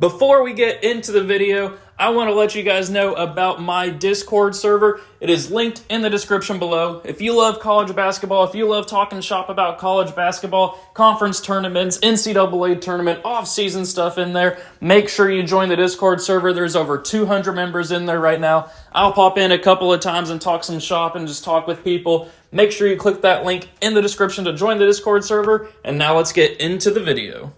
Before we get into the video, I want to let you guys know about my Discord server. It is linked in the description below. If you love college basketball, if you love talking shop about college basketball, conference tournaments, NCAA tournament, off-season stuff in there, make sure you join the Discord server. There's over 200 members in there right now. I'll pop in a couple of times and talk some shop and just talk with people. Make sure you click that link in the description to join the Discord server. And now let's get into the video.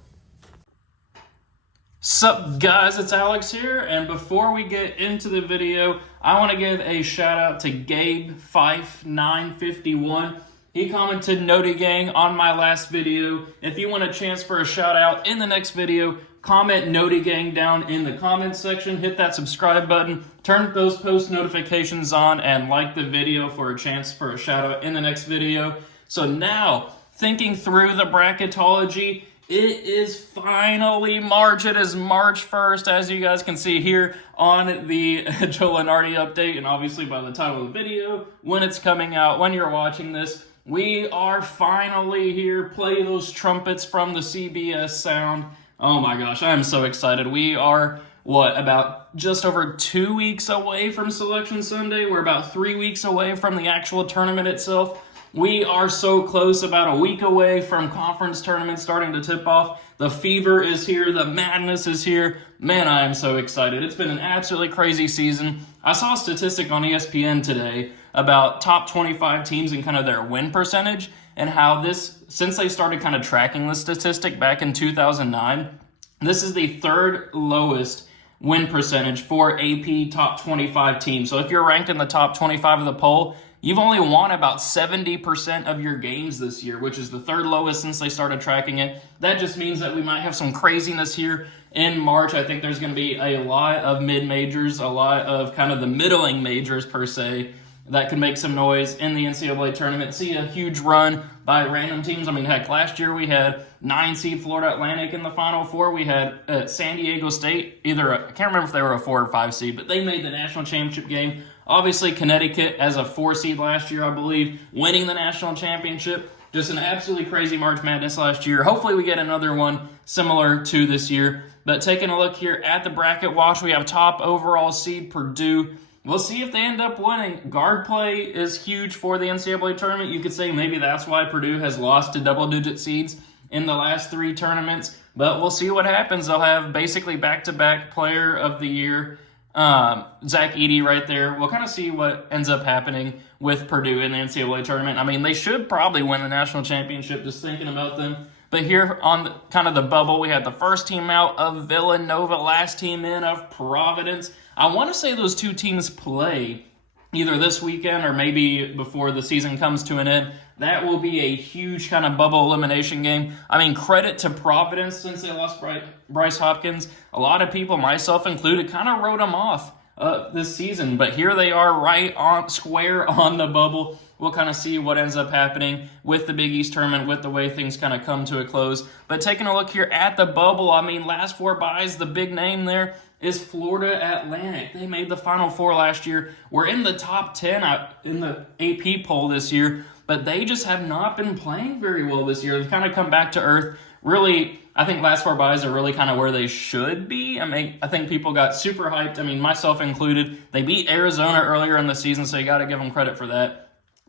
Sup guys, it's Alex here, and before we get into the video, I want to give a shout out to Gabe Fife 951. He commented Noti Gang on my last video. If you want a chance for a shout out in the next video, comment Noti Gang down in the comments section, hit that subscribe button, turn those post notifications on, and like the video for a chance for a shout out in the next video. So now, thinking through the bracketology, it is finally March. It is March 1st, as you guys can see here on the Joe Lunardi update, and obviously by the title of the video, when it's coming out, when you're watching this, we are finally here. Play those trumpets from the CBS sound. Oh my gosh, I am so excited. We are, about just over 2 weeks away from Selection Sunday. We're about 3 weeks away from the actual tournament itself. We are so close, about a week away from conference tournaments starting to tip off. The fever is here. The madness is here. Man, I am so excited. It's been an absolutely crazy season. I saw a statistic on ESPN today about top 25 teams and kind of their win percentage, and how this, since they started kind of tracking the statistic back in 2009, this is the third lowest win percentage for AP top 25 teams. So if you're ranked in the top 25 of the poll, you've only won about 70% of your games this year, which is the third lowest since they started tracking it. That just means that we might have some craziness here in March. I think there's going to be a lot of mid-majors, a lot of kind of the middling majors per se, that could make some noise in the NCAA tournament. See a huge run by random teams. I mean, heck, last year we had 9-seed Florida Atlantic in the Final Four. We had San Diego State, I can't remember if they were a 4 or 5 seed, but they made the national championship game. Obviously, Connecticut as a 4 seed last year, I believe, winning the national championship. Just an absolutely crazy March Madness last year. Hopefully we get another one similar to this year. But taking a look here at the bracket watch, we have top overall seed Purdue. We'll see if they end up winning. Guard play is huge for the NCAA tournament. You could say maybe that's why Purdue has lost to double-digit seeds in the last 3 tournaments. But we'll see what happens. They'll have basically back-to-back player of the year, Zach Edey right there. We'll kind of see what ends up happening with Purdue in the NCAA tournament. I mean, they should probably win the national championship, just thinking about them. But here on kind of the bubble, we had the first team out of Villanova, last team in of Providence. I want to say those two teams play either this weekend or maybe before the season comes to an end. That will be a huge kind of bubble elimination game. I mean, credit to Providence since they lost Bryce Hopkins. A lot of people, myself included, kind of wrote them off this season. But here they are right on square on the bubble. We'll kind of see what ends up happening with the Big East tournament, with the way things kind of come to a close. But taking a look here at the bubble, I mean, last 4 buys, the big name there is Florida Atlantic. They made the Final Four last year. We're in the top 10 in the AP poll this year, but they just have not been playing very well this year. They've kind of come back to earth. Really, I think last 4 buys are really kind of where they should be. I mean, I think people got super hyped. I mean, myself included. They beat Arizona earlier in the season, so you got to give them credit for that.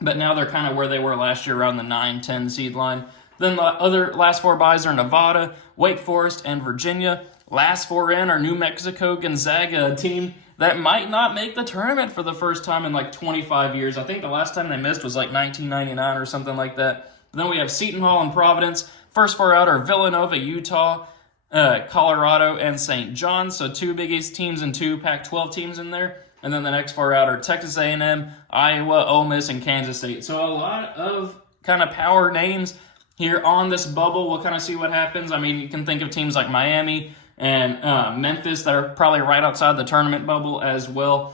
But now they're kind of where they were last year, around the 9-10 seed line. Then the other last 4 buys are Nevada, Wake Forest, and Virginia. Last 4 in are New Mexico, Gonzaga, a team that might not make the tournament for the first time in like 25 years. I think the last time they missed was like 1999 or something like that. Then we have Seton Hall and Providence. First 4 out are Villanova, Utah, Colorado, and St. John's. So 2 Big East teams and 2 Pac-12 teams in there. And then the next 4 out are Texas A&M, Iowa, Ole Miss, and Kansas State. So a lot of kind of power names here on this bubble. We'll kind of see what happens. I mean, you can think of teams like Miami and Memphis that are probably right outside the tournament bubble as well.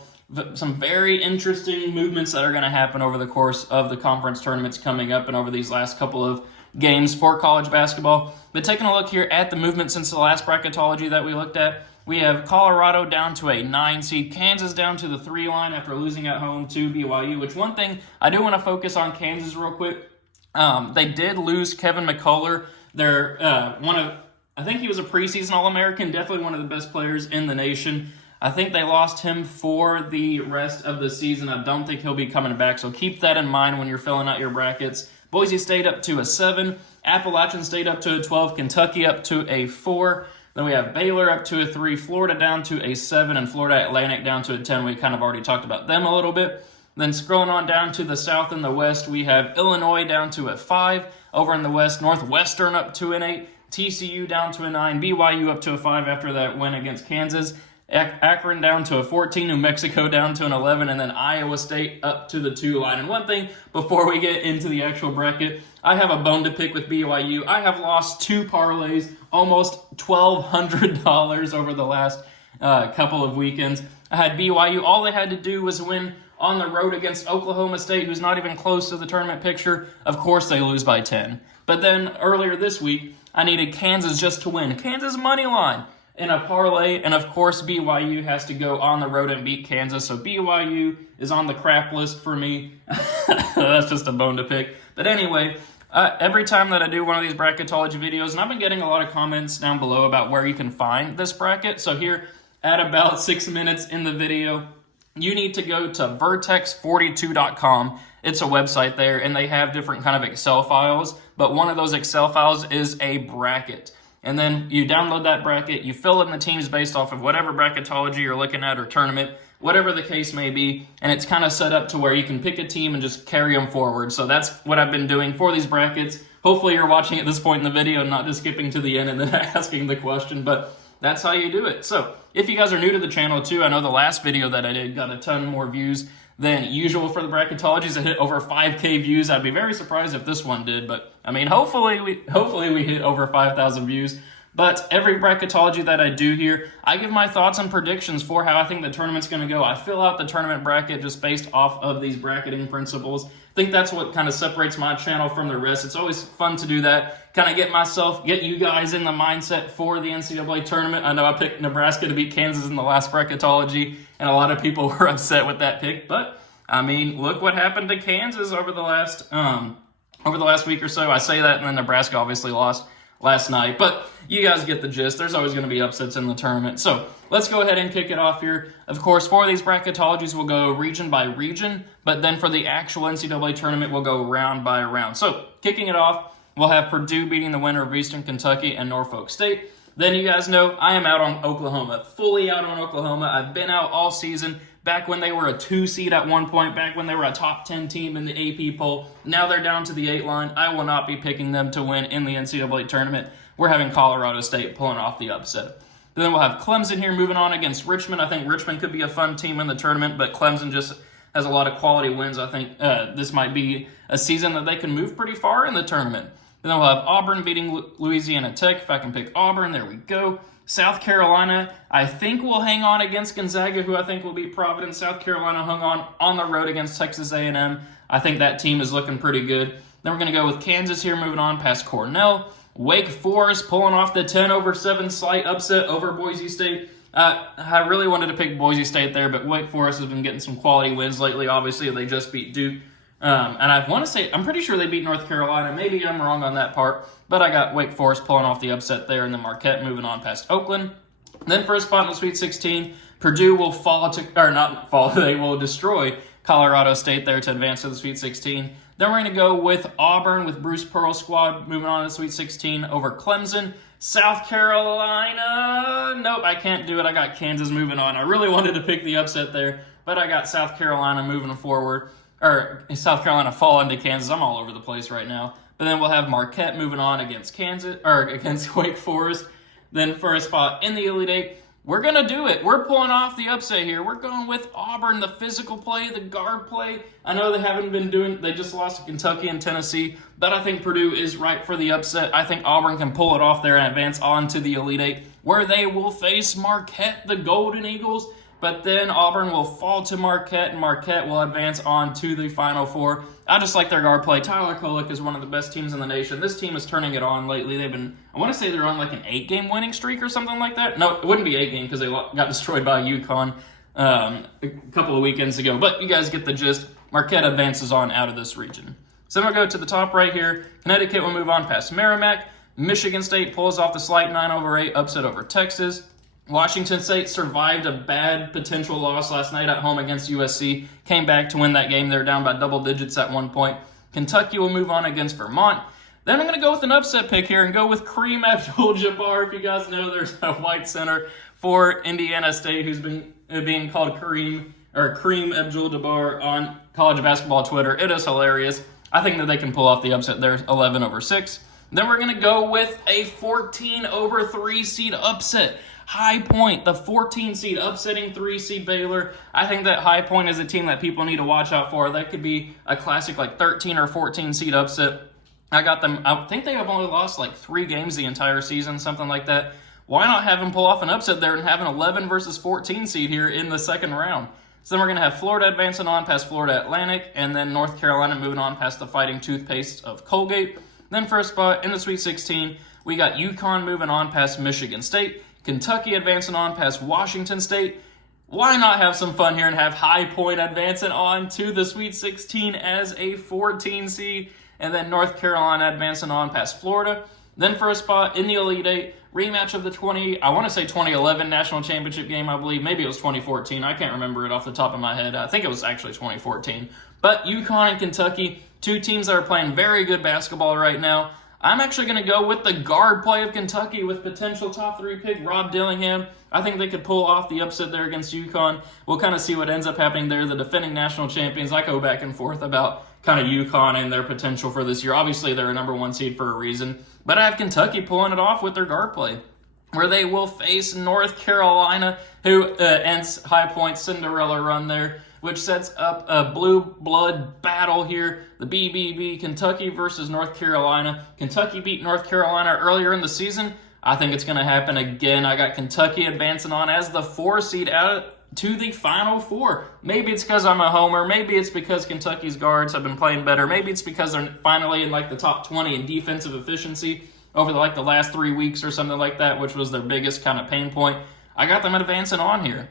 Some very interesting movements that are going to happen over the course of the conference tournaments coming up and over these last couple of games for college basketball. But taking a look here at the movement since the last bracketology that we looked at, we have Colorado down to a 9 seed, Kansas down to the 3 line after losing at home to BYU, which one thing I do want to focus on Kansas real quick. They did lose Kevin McCullough, their one of I think he was a preseason All-American, definitely one of the best players in the nation. I think they lost him for the rest of the season. I don't think he'll be coming back, so keep that in mind when you're filling out your brackets. Boise State up to a 7, Appalachian State up to a 12, Kentucky up to a 4. Then we have Baylor up to a 3, Florida down to a 7, and Florida Atlantic down to a 10. We kind of already talked about them a little bit. Then scrolling on down to the South and the West, we have Illinois down to a 5. Over in the West, Northwestern up to an 8, TCU down to a 9, BYU up to a 5 after that win against Kansas, Akron down to a 14, New Mexico down to an 11, and then Iowa State up to the 2 line. And one thing before we get into the actual bracket, I have a bone to pick with BYU. I have lost 2 parlays, almost $1,200 over the last couple of weekends. I had BYU. All they had to do was win on the road against Oklahoma State, who's not even close to the tournament picture. Of course they lose by 10. But then earlier this week, I needed Kansas just to win. Kansas money line in a parlay, and of course BYU has to go on the road and beat Kansas, so BYU is on the crap list for me. That's just a bone to pick. But anyway, every time that I do one of these bracketology videos, and I've been getting a lot of comments down below about where you can find this bracket, so here at about 6 minutes in the video, you need to go to vertex42.com. It's a website there, and they have different kind of Excel files, but one of those Excel files is a bracket. And then you download that bracket, you fill in the teams based off of whatever bracketology you're looking at or tournament, whatever the case may be, and it's kind of set up to where you can pick a team and just carry them forward. So that's what I've been doing for these brackets. Hopefully you're watching at this point in the video and not just skipping to the end and then asking the question, but that's how you do it. So if you guys are new to the channel too, I know the last video that I did got a ton more views than usual for the bracketologies. It hit over 5K views. I'd be very surprised if this one did, but I mean, hopefully we hit over 5,000 views. But every bracketology that I do here, I give my thoughts and predictions for how I think the tournament's going to go. I fill out the tournament bracket just based off of these bracketing principles. I think that's what kind of separates my channel from the rest. It's always fun to do that, kind of get you guys in the mindset for the NCAA tournament. I know I picked Nebraska to beat Kansas in the last bracketology, and a lot of people were upset with that pick. But I mean, look what happened to Kansas over the last week or so. I say that, and then Nebraska obviously lost last night, but you guys get the gist. There's always going to be upsets in the tournament. So let's go ahead and kick it off here. Of course, for these bracketologies, we'll go region by region, but then for the actual NCAA tournament, we'll go round by round. So kicking it off, we'll have Purdue beating the winner of Eastern Kentucky and Norfolk State. Then you guys know I am out on Oklahoma, fully out on Oklahoma. I've been out all season. Back when they were a 2 seed at one point, back when they were a top 10 team in the AP poll, now they're down to the 8 line. I will not be picking them to win in the NCAA tournament. We're having Colorado State pulling off the upset. Then we'll have Clemson here moving on against Richmond. I think Richmond could be a fun team in the tournament, but Clemson just has a lot of quality wins. I think this might be a season that they can move pretty far in the tournament. Then we'll have Auburn beating Louisiana Tech. If I can pick Auburn, there we go. South Carolina, I think will hang on against Gonzaga, who I think will beat Providence. South Carolina hung on the road against Texas A&M. I think that team is looking pretty good. Then we're going to go with Kansas here, moving on past Cornell. Wake Forest pulling off the 10-7 slight upset over Boise State. I really wanted to pick Boise State there, but Wake Forest has been getting some quality wins lately. Obviously, they just beat Duke. And I want to say, I'm pretty sure they beat North Carolina. Maybe I'm wrong on that part, but I got Wake Forest pulling off the upset there, and then Marquette moving on past Oakland. Then for a spot in the Sweet 16, Purdue will they will destroy Colorado State there to advance to the Sweet 16. Then we're going to go with Auburn with Bruce Pearl's squad moving on to the Sweet 16 over Clemson. South Carolina, nope, I can't do it. I got Kansas moving on. I really wanted to pick the upset there, but I got South Carolina moving forward. Or South Carolina fall into Kansas. I'm all over the place right now. But then we'll have Marquette moving on against against Wake Forest. Then for a spot in the Elite Eight, we're going to do it. We're pulling off the upset here. We're going with Auburn, the physical play, the guard play. I know they just lost to Kentucky and Tennessee, but I think Purdue is right for the upset. I think Auburn can pull it off there and advance on to the Elite Eight, where they will face Marquette, the Golden Eagles. But then Auburn will fall to Marquette, and Marquette will advance on to the Final Four. I just like their guard play. Tyler Kolek is one of the best teams in the nation. This team is turning it on lately. I want to say they're on like an 8-game winning streak or something like that. No, it wouldn't be 8-game because they got destroyed by UConn a couple of weekends ago. But you guys get the gist. Marquette advances on out of this region. So I'm going to go to the top right here. Connecticut will move on past Merrimack. Michigan State pulls off the slight 9/8 upset over Texas. Washington State survived a bad potential loss last night at home against USC. Came back to win that game. They're down by double digits at one point. Kentucky will move on against Vermont. Then I'm going to go with an upset pick here and go with Kareem Abdul-Jabbar. If you guys know, there's a white center for Indiana State who's been being called Kareem Abdul-Jabbar on college basketball Twitter. It is hilarious. I think that they can pull off the upset there, 11/6. Then we're going to go with a 14/3 seed upset. High Point, the 14 seed, upsetting 3 seed Baylor. I think that High Point is a team that people need to watch out for. That could be a classic 13 or 14 seed upset. I got them. I think they have only lost 3 games the entire season, something like that. Why not have them pull off an upset there and have an 11/14 seed here in the second round? So then we're going to have Florida advancing on past Florida Atlantic, and then North Carolina moving on past the Fighting Toothpaste of Colgate. Then for a spot in the Sweet 16, we got UConn moving on past Michigan State. Kentucky advancing on past Washington State. Why not have some fun here and have High Point advancing on to the Sweet 16 as a 14 seed, and then North Carolina advancing on past Florida. Then for a spot in the Elite Eight, rematch of the 2011 National Championship game, I believe. Maybe it was 2014. I can't remember it off the top of my head. I think it was actually 2014. But UConn and Kentucky, 2 teams that are playing very good basketball right now. I'm actually going to go with the guard play of Kentucky with potential top 3 pick Rob Dillingham. I think they could pull off the upset there against UConn. We'll kind of see what ends up happening there. The defending national champions, I go back and forth about kind of UConn and their potential for this year. Obviously, they're a number 1 seed for a reason. But I have Kentucky pulling it off with their guard play, where they will face North Carolina, who ends High Point's Cinderella run there, which sets up a blue blood battle here. The BBB, Kentucky versus North Carolina. Kentucky beat North Carolina earlier in the season. I think it's going to happen again. I got Kentucky advancing on as the 4 seed out to the Final Four. Maybe it's because I'm a homer. Maybe it's because Kentucky's guards have been playing better. Maybe it's because they're finally in the top 20 in defensive efficiency over the last 3 weeks or something like that, which was their biggest kind of pain point. I got them advancing on here.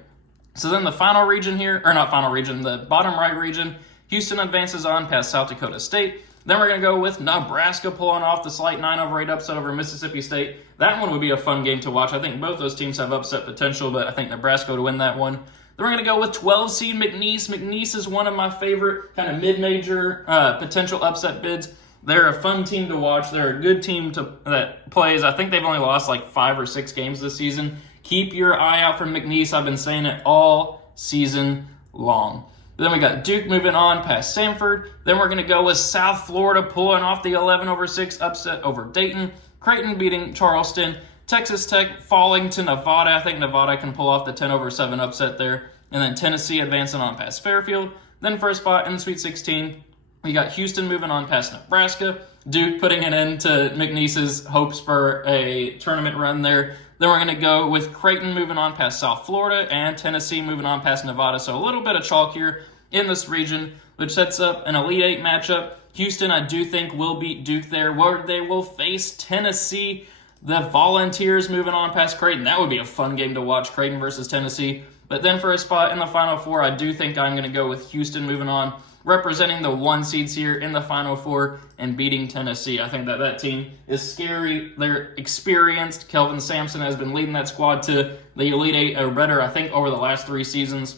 So then the final region here, or not final region, the bottom right region, Houston advances on past South Dakota State. Then we're going to go with Nebraska pulling off the slight 9/8 upset over Mississippi State. That one would be a fun game to watch. I think both those teams have upset potential, but I think Nebraska would win that one. Then we're going to go with 12 seed McNeese. McNeese is one of my favorite kind of mid-major potential upset bids. They're a fun team to watch. They're a good team that plays. I think they've only lost 5 or 6 games this season. Keep your eye out for McNeese. I've been saying it all season long. Then we got Duke moving on past Samford. Then we're going to go with South Florida pulling off the 11/6 upset over Dayton. Creighton beating Charleston. Texas Tech falling to Nevada. I think Nevada can pull off the 10/7 upset there. And then Tennessee advancing on past Fairfield. Then for a spot in the Sweet 16, we got Houston moving on past Nebraska. Duke putting an end to McNeese's hopes for a tournament run there. Then we're going to go with Creighton moving on past South Florida and Tennessee moving on past Nevada. So a little bit of chalk here in this region, which sets up an Elite Eight matchup. Houston, I do think, will beat Duke there, where they will face Tennessee. The Volunteers moving on past Creighton. That would be a fun game to watch, Creighton versus Tennessee. But then for a spot in the Final Four, I do think I'm going to go with Houston moving on, representing the 1 seeds here in the Final Four and beating Tennessee. I think that team is scary. They're experienced. Kelvin Sampson has been leading that squad to the Elite Eight or better, I think, over the last 3 seasons.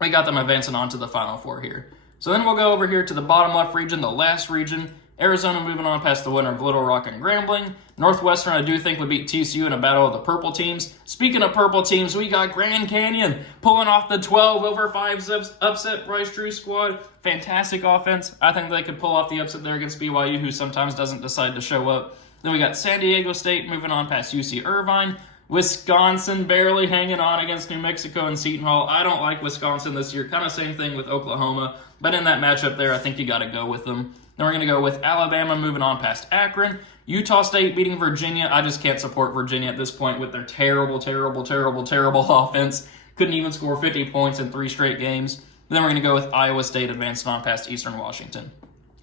We got them advancing on to the Final Four here. So then we'll go over here to the bottom left region, the last region. Arizona moving on past the winner of Little Rock and Grambling. Northwestern, I do think, would beat TCU in a battle of the purple teams. Speaking of purple teams, we got Grand Canyon pulling off the 12/5 upset Bryce Drew squad. Fantastic offense. I think they could pull off the upset there against BYU, who sometimes doesn't decide to show up. Then we got San Diego State moving on past UC Irvine. Wisconsin barely hanging on against New Mexico and Seton Hall. I don't like Wisconsin this year. Kind of same thing with Oklahoma. But in that matchup there, I think you got to go with them. Then we're going to go with Alabama moving on past Akron. Utah State beating Virginia. I just can't support Virginia at this point with their terrible offense. Couldn't even score 50 points in 3 straight games. Then we're going to go with Iowa State advancing on past Eastern Washington.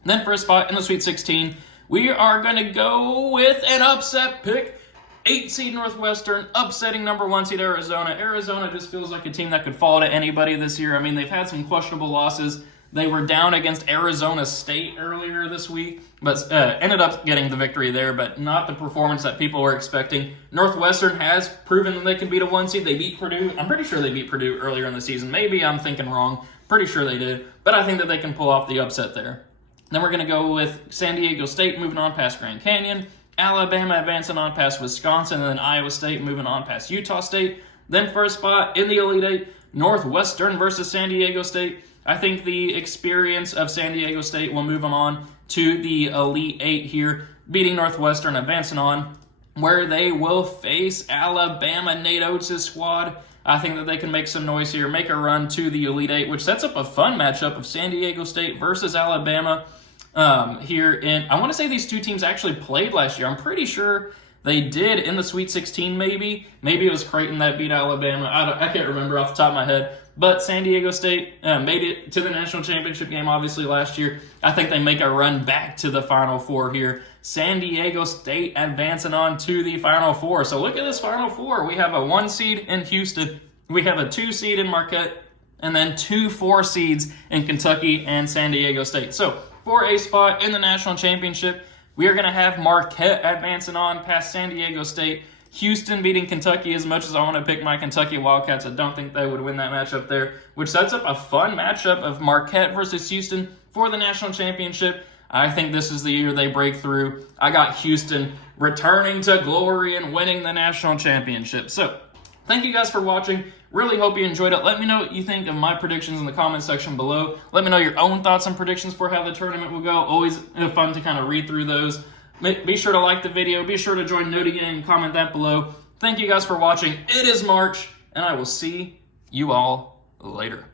Then for a spot in the Sweet 16, we are going to go with an upset pick. 8 seed Northwestern, upsetting number 1 seed Arizona. Arizona just feels like a team that could fall to anybody this year. I mean, they've had some questionable losses. They were down against Arizona State earlier this week, but ended up getting the victory there, but not the performance that people were expecting. Northwestern has proven that they can beat a 1 seed. They beat Purdue. I'm pretty sure they beat Purdue earlier in the season. Maybe I'm thinking wrong. Pretty sure they did, but I think that they can pull off the upset there. Then we're going to go with San Diego State moving on past Grand Canyon, Alabama advancing on past Wisconsin, and then Iowa State moving on past Utah State. Then for a spot in the Elite Eight, Northwestern versus San Diego State. I think the experience of San Diego State will move them on to the Elite Eight here, beating Northwestern, advancing on, where they will face Alabama, Nate Oates' squad. I think that they can make some noise here, make a run to the Elite Eight, which sets up a fun matchup of San Diego State versus Alabama here in, I want to say these two teams actually played last year. I'm pretty sure they did in the Sweet 16 maybe. Maybe it was Creighton that beat Alabama. I can't remember off the top of my head. But San Diego State made it to the national championship game, obviously, last year. I think they make a run back to the Final Four here. San Diego State advancing on to the Final Four. So look at this Final Four. We have a 1 seed in Houston. We have a 2 seed in Marquette. And then 2 4 seeds in Kentucky and San Diego State. So for a spot in the national championship, we are going to have Marquette advancing on past San Diego State. Houston beating Kentucky. As much as I want to pick my Kentucky Wildcats, I don't think they would win that matchup there, which sets up a fun matchup of Marquette versus Houston for the national championship. I think this is the year they break through. I got Houston returning to glory and winning the national championship. So thank you guys for watching. Really hope you enjoyed it. Let me know what you think of my predictions in the comment section below. Let me know your own thoughts and predictions for how the tournament will go. Always fun to kind of read through those. Be sure to like the video. Be sure to join Note Gang and comment that below. Thank you guys for watching. It is March, and I will see you all later.